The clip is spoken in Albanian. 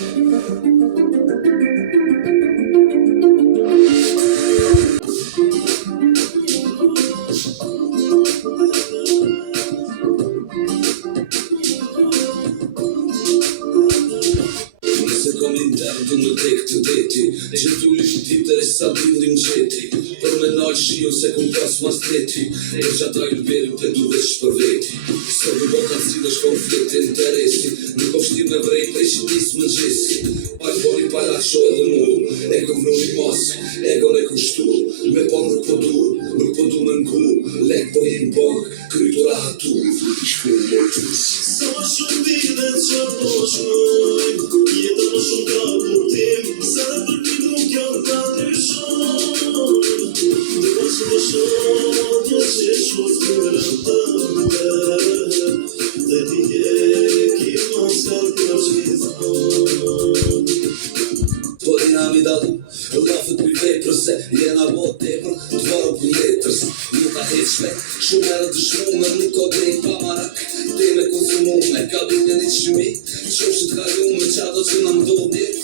Du më tek të deti Që tu lish ti të resa dillim qeti Për me nalë shion se kum pas mas treti E që ata ju verim të du veç për veti Se më boka cilësh konflikt e interesi Nuk ofshti me vrejt e shqipis më gjesi Pak bori pala qo edhe mu E kom vruni masi, egon e kushtu Me po nuk po du me ngu Lek po jim bank, krytura hatu Shkru mojtus Sa ma shumë vide që po shmojnë Jetën më shumë ka kuptim Se dhe për ti nuk janë ka ndryshon Dhe pas më shumë Do që shumë fyrën tënde Dhe ti ki mos ka përgjithon Por i nami dadu Lafët privej përse jena bot tepër Dvarë për letrës Jeta heqme Shumë erë dëshmume Nuk o drejt pa marak Teme konsumume Ka bine një qëmi Qo që t'ka ljume Qato që në mdo vjet